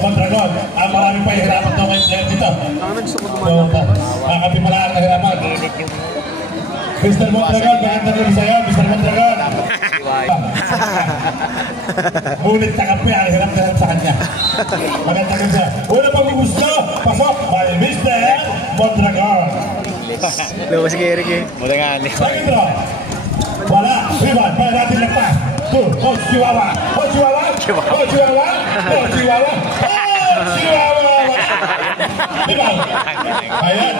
Mondragon, ang maraming pahihirapan daw kayo sa'yo dito. So, kakapimalaan na hirapan. Mr. Mondragon, maganda rin sa'yo, Mr. Mondragon. Ngunit sa kape, ang hirap na sa kanya. Maganda rin sa'yo. Una pang gusto, pasok by Mr. Mondragon. Luwas kay Eric eh. Mula nga ni. Second draw. Wala, Rivan, may natin lang pa. Oh, Chihuahua! Oh, Chihuahua! Oh, Chihuahua! Oh, Chihuahua! Oh, Chihuahua! Rivan! Ayan.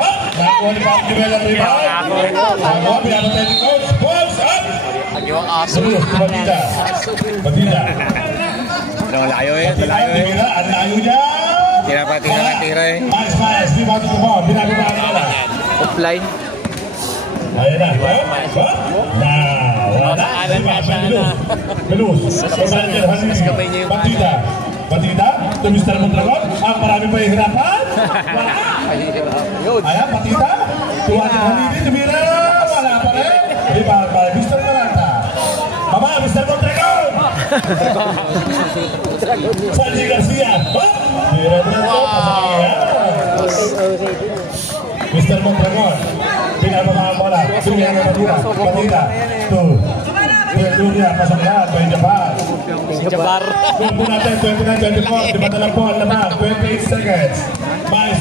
Oh, nakuha ni Pao Jubel ang Rivan. Nakuha, pinapatay ni Coach. Balls up! Sumunod, Batida. Batida. Layo eh. Layo eh. Ang layo niya. Tira pa, tira eh. Nice. Di ba ito mo? Binabibaan ka na. Offline. Ayan na. Wala. Belus. Batida. Ito Mr. Mondragon. Ang marami pa ihirapan. Ayan, Batida. Tuwan ng Halili. Tumira. Wala pa rin. Diba, Mr. Maranta. Mama, Mr. Mondragon. Sanji Garcia. Mr. Mondragon. Pinababa ang bola. Sumihan na Batida. Dunia, pasok yan. 20 pass. Jabar. 20 natin. 29-24. Di ba na lang po ang lamang? 28 seconds. Mais.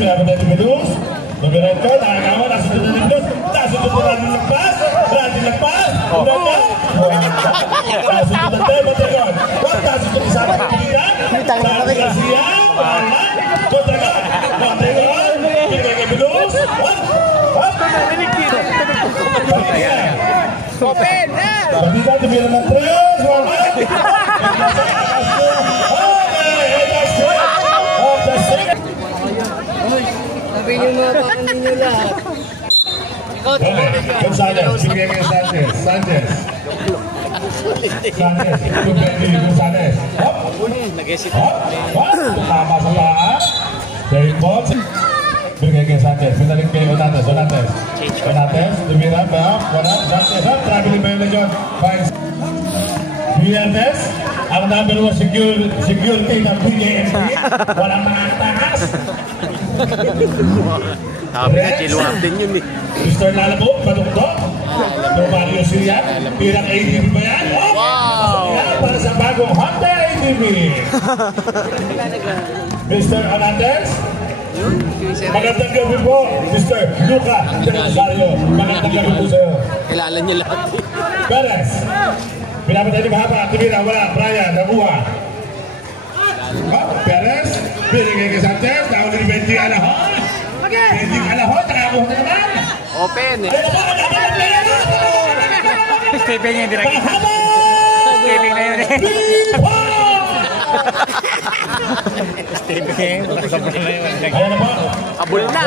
Pinababa natin Belus. Numiran ko. Nakagawa. Nasunod na ni Belus. Nasunod na natin lagpas. Natin lagpas. Nasunod na tayo. Mondragon. Nasunod na sa ating pilihan. Sanji Garcia. Mondragon. Pinagay Belus. Open! Batida, tumira ng 3. Sabi niyo mga pakunin niyo lahat. Gonzales, bigyan kayo Sanchez. Gonzales. Tama sa paa. Dave Box. Bigyan kayo Sanchez. Pinalik kayo Onates. Tumira ba? Sanchez. Traveling violation. Villanes. Ang number 1 security ng BJMP. Walang makatakas. Sabi na chiluhan din yun eh. Mr. Lalabo, Padukdok. Mario Sirian. Pirang ATV ba yan? Wow! Para sa bagong Honda ATV. Mr. Hernandez. Magandang gabi po, Mr. Luca de Rosario. Magandang gabi po sa'yo. Kilala niyo lahat. Perez. Pinapatay ni Mahaba. Tumira, wala. Brian, nakuha. Perez. Binigay kay Sanchez. Nakuha ni Benji Alahon. Benji Alahon. Nakakuha na naman. Open eh. Stepping yung direct. Stepping na yun eh. Stepping. Sobrang na yun. Ayan na po. Abol na.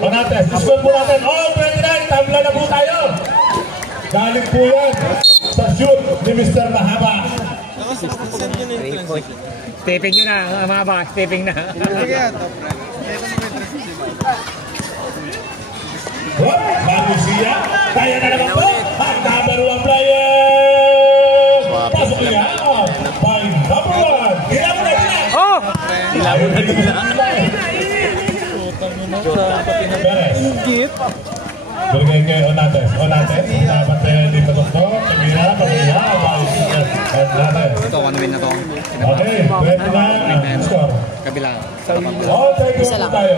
Onates. Discount po natin. All 29. Tabla na po tayo. Galing po yan sa shoot ni Mr. Mahaba. Stepping yun na. Mahaba. Stepping na. Manusia, kaya na naman po ang number 1 player. Pasok niya by number 1. Dilamo na. Oh! Dilamo na. Perez. Bergay kay Onates. Dapat di Padukdok. Tumira, Padilla. Ito, ano win na to? Okay, pwede na score. Kabilang. Take one tayo.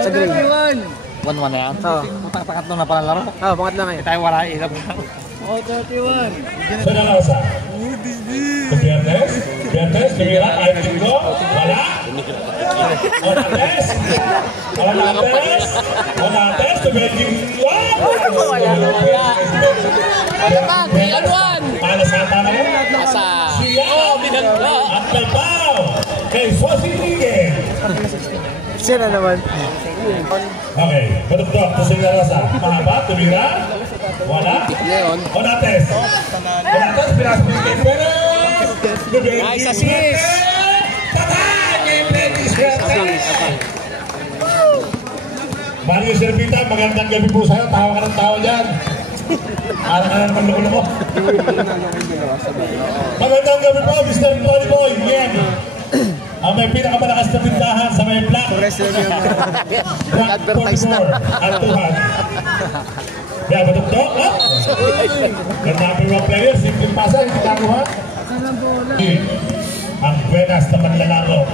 Sa green. 1-1 na yan? Oo. Pangatlo na pala laro. Oo, pangatlo ngayon. Tayo wala ilan pa. Oh, 31. Sonalosa. Viernes, tumira, ayaw dito. Wala. Onates, tumigil. Para sa tama mo? Siya. At may pao. Kay Sosi Miguel. Sino naman? Okay, Padukdok, Sonalosa. Mahaba, tumira. Wala. Onates, pinasok kay Perez. Nice assist. Mario Servita, magandang gabi po sa'yo. Tawa ka ng tawa dyan. Parang ka na naman lukulo mo. Magandang gabi po, Mr. Tony Boy. Yan. Ang may pinakamalakas na tindahan sa may black. Black 44 at 200. Kaya ba ito? Ganapin mga players, simpleng pasa, hindi nakuha. Ang buenas na manlalaro.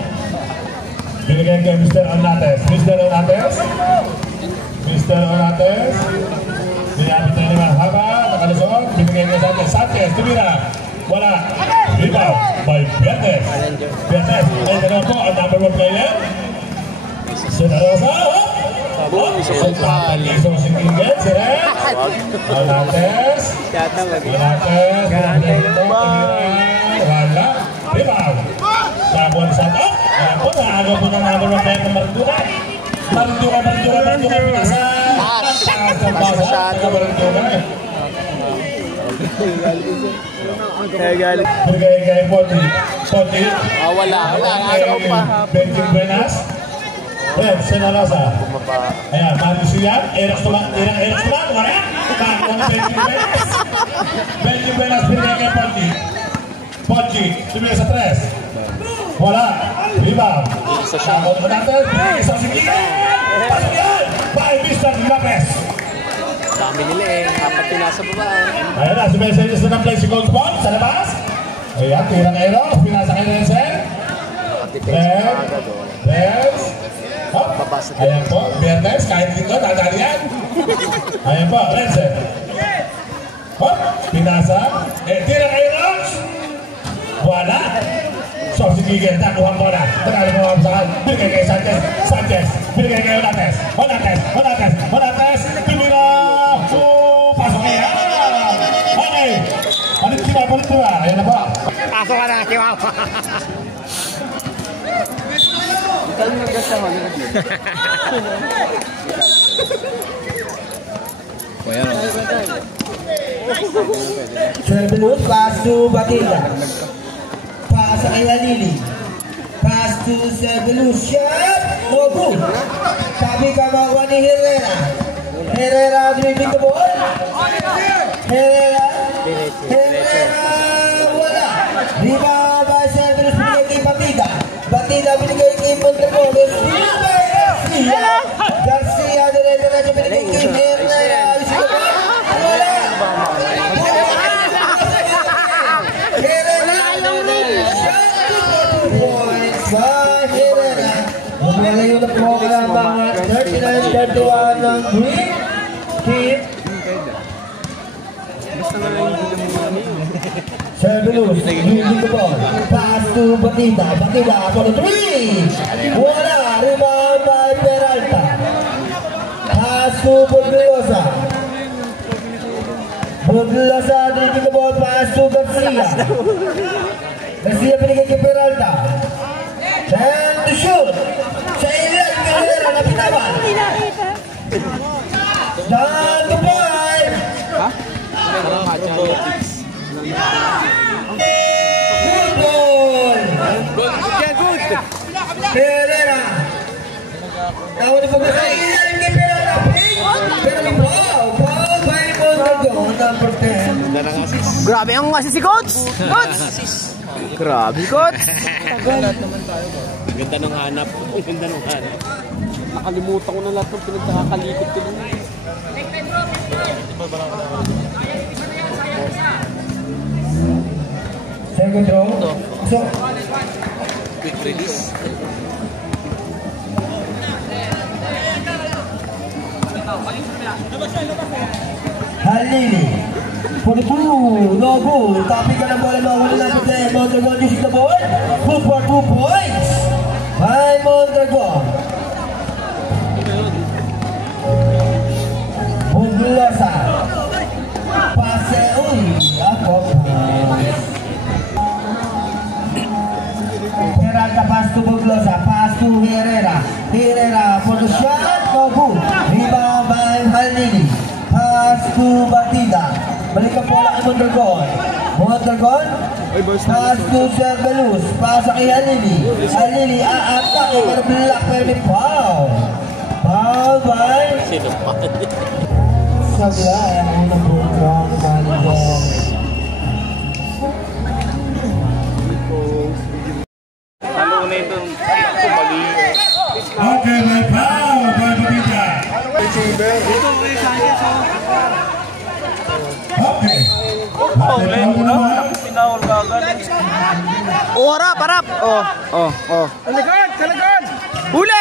Binigyan kay Mr. Onates. Mr. Onates. Mr. Onates. Sinapit na naman haba, nakalusot. Binigyan kay Sanchez. Sanchez, tumira. Wala. Rebound by Beates. Beates. Ay, dalawa po ang number 1 player. Sunarosa. Isang singingit. Sire. Onates. Onates. Wala. Rebound. Sabuan sa top. Ayan po, naagaw po ng number 1 player ng Marinduna. Marinduna. Pinasa. Taas ng basa. Marinduna. Bergaya-gaya Poti. Wala. Araw pa. Benjing Buenas. Red, Senalosa. Ayan, Manusian. Eros naman. Wala. Bakong Benjing Buenas. Benjing Buenas, bergaya-gaya Poti. Poti, tumila sa 3. Wala. Rebound. Sabon natin. Isang sigilan. Pasok yan. By Mr. Lopez. Dami nila eh. Apat yung nasa baba. Ayan na, sumesenyos na ng play si Gold Ball sa labas. Ayan, tirang Eros. Pinasa kay Rensen. Renz. Ayan po, Bernes. Kahit dito, dadali yan. Ayan po, Rensen. Pinasa. Tirang Eros. Wala. So, sige, nakuha mo na. Tagali mo ang saan. Binigay kay Sanchez. Binigay kay Onates. Tumira. Pasok kaya. Okay. Palit ba? Ayan na po. Pasok ka na, Chihuahua. Serbilus, pass to Batilla. Pass kay Alili. Pass to Serbilus. Shot! No good. Sabi ka makuha ni Herrera. Herrera driving the ball. Herrera. Wala. Rebound by Serbilus, binigay kay Batilla. Batilla binigay kay Montecones. Garcia direto na siya binigay kay Herrera. Wala. Malayo na po ang mga 39-31 ng Green Team. Serbilus, leading the ball. Pass to Batida for the 3. Wala. Rebound by Peralta. Pass to Budlosa. Leading the ball. Pass to Garcia. Garcia binigay kay Peralta. And to shoot. Sa ilan Herrera na pinawan. Down to 5. Good ball. Herrera. Tawag na pag-asa. Ilan kay Peralta. Pero wow. Foul by Mondragon. Number 10. Grabe ang assist si Coach. Grabe, Coach. Ganda ng hanap. Nakalimutan ko na lahat ng pinagkakalikot ko. Second row. So, Quick release. Halili. For the blue, no good. Tapi ka ng bola, mawala na po tayo. Mondragon using the ball. Full for 2 points. By Mondragon. Buglosa. Pase, uy. Ako. Peralta pass to Buglosa. Pass to Herrera. Herrera for the shot. No good. Rebound by Halili. Pass to Batida. Balik ang bola kay Mondragon. Pass to Sergalus. Pasa kay Halili. Halili aatak. Overblock pero may foul. Foul by Sabla. Ang unang program manager. Lalo na itong kumali. Okay, may foul by Babita. Okay. Paulay mo na. Pinawal ka agad. Oh, harap. Oh. Talikod. Huli.